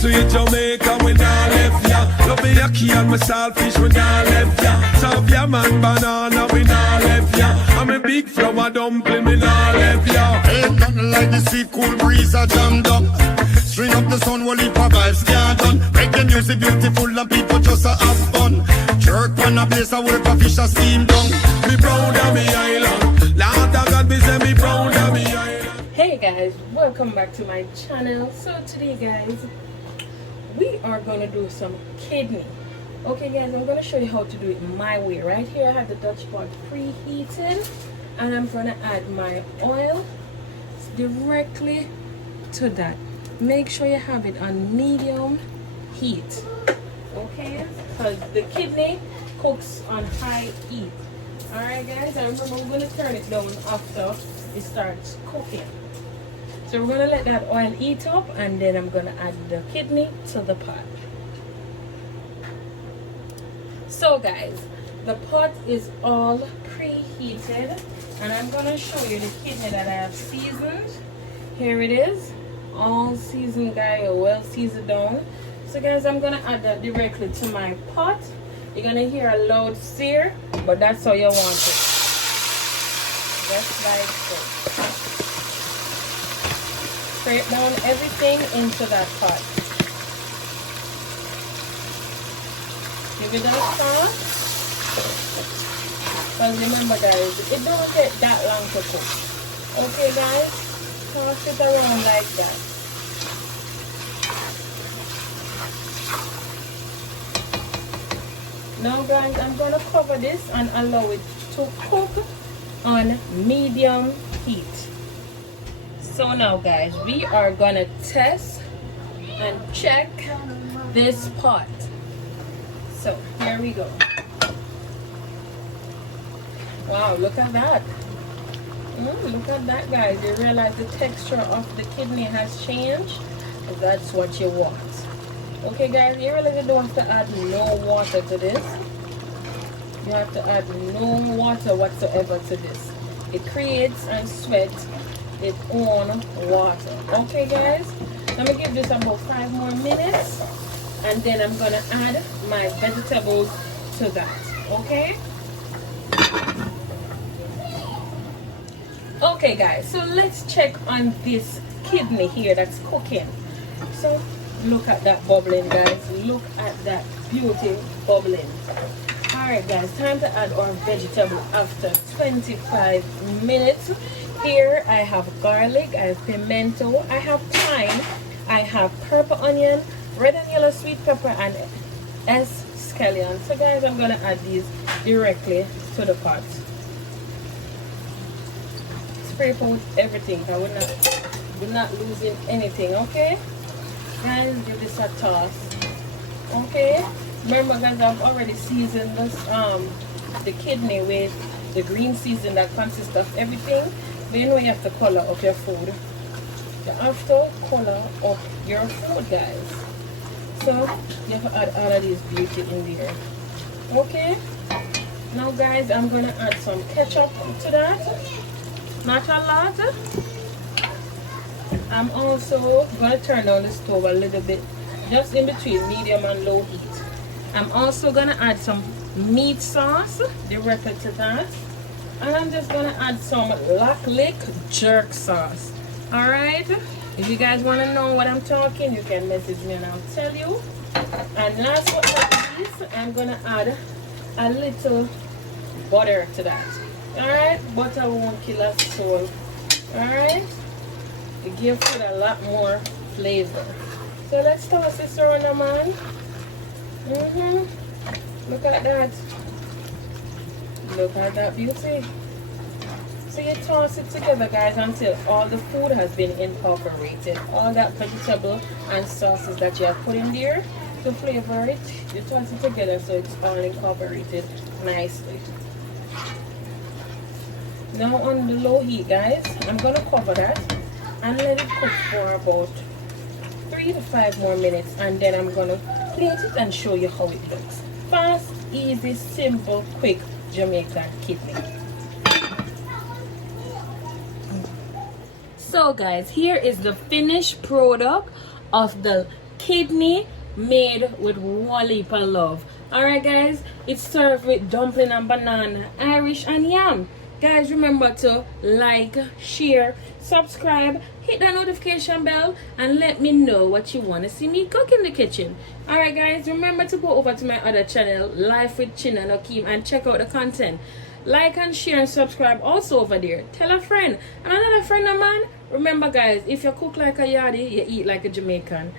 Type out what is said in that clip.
Sweet Jamaica, we nah left ya. Love me yaki and my saltfish, we nah left ya. Serve ya man banana, we nah left ya. I'm a big flour dumpling, we nah left ya. Ain't nothing like the sea cool breeze a jammed up. String up the sun, while it vibes can't done. Make the music beautiful and people just a have fun. Jerk on a place I work a fish a steam down. Me proud of me island. Lord of God, me say me proud of me island. Hey guys, welcome back to my channel. So today guys, we are going to do some kidney. Okay guys, I'm going to show you how to do it my way. Right here I have the Dutch pot preheated, and I'm going to add my oil directly to that. Make sure you have it on medium heat, okay, because the kidney cooks on high heat. Alright guys, and remember we're going to turn it down after it starts cooking. So we're going to let that oil heat up, and then I'm going to add the kidney to the pot. So guys, the pot is all preheated, and I'm going to show you the kidney that I have seasoned. Here it is, all seasoned guys, or well seasoned down. So guys, I'm going to add that directly to my pot. You're going to hear a loud sear, but that's how you want it. Just like so. Straight down everything into that pot. Give it a stir. But remember guys, it don't take that long to cook. Okay guys, toss it around like that. Now guys, I'm going to cover this and allow it to cook on medium heat. So now guys, we are going to test and check this pot. So here we go. Wow, look at that. Look at that guys. You realize the texture of the kidney has changed? That's what you want. Okay guys, you really don't have to add no water to this. You have to add no water whatsoever to this. It creates and sweats its own water. Okay guys, let me give this about 5 more minutes, and then I'm gonna add my vegetables to that. Okay? Okay guys, so let's check on this kidney here that's cooking. So look at that bubbling guys, look at that beauty bubbling. Alright guys, time to add our vegetable after 25 minutes. Here I have garlic, I have pimento, I have thyme, I have purple onion, red and yellow sweet pepper, and scallion. So guys, I'm going to add these directly to the pot. Spray out everything, we're not losing anything, okay? Guys, give this a toss. Okay, remember guys, I've already seasoned this the kidney with the green season that consists of everything. But you know you have to color up your food. You have to color up your food guys. So you have to add all of this beauty in there. Okay, now guys, I'm gonna add some ketchup to that. Not a lot. I'm also going to turn down the stove a little bit, just in between medium and low heat. I'm also going to add some meat sauce directly to that. And I'm just going to add some Lock Lick jerk sauce. Alright? If you guys want to know what I'm talking, you can message me and I'll tell you. And last but not least, I'm going to add a little butter to that. Alright? Butter won't kill a soul. Alright? It gives it a lot more flavor. So let's toss this around the man. Look at that. Look at that beauty. So you toss it together guys until all the food has been incorporated. All that vegetable and sauces that you have put in there to flavor it. You toss it together so it's all incorporated nicely. Now on the low heat guys, I'm going to cover that and let it cook for about 3 to 5 more minutes, and then I'm gonna plate it and show you how it looks. Fast, easy, simple, quick Jamaican kidney. So guys, here is the finished product of the kidney made with Walipa love. Alright guys, it's served with dumpling and banana, Irish and yam. Guys, remember to like, share, subscribe, hit the notification bell, and let me know what you want to see me cook in the kitchen. Alright guys, remember to go over to my other channel, Life with Chin and Akeem, and check out the content. Like and share and subscribe also over there. Tell a friend and another friend of mine. Remember guys, if you cook like a yardie, you eat like a Jamaican.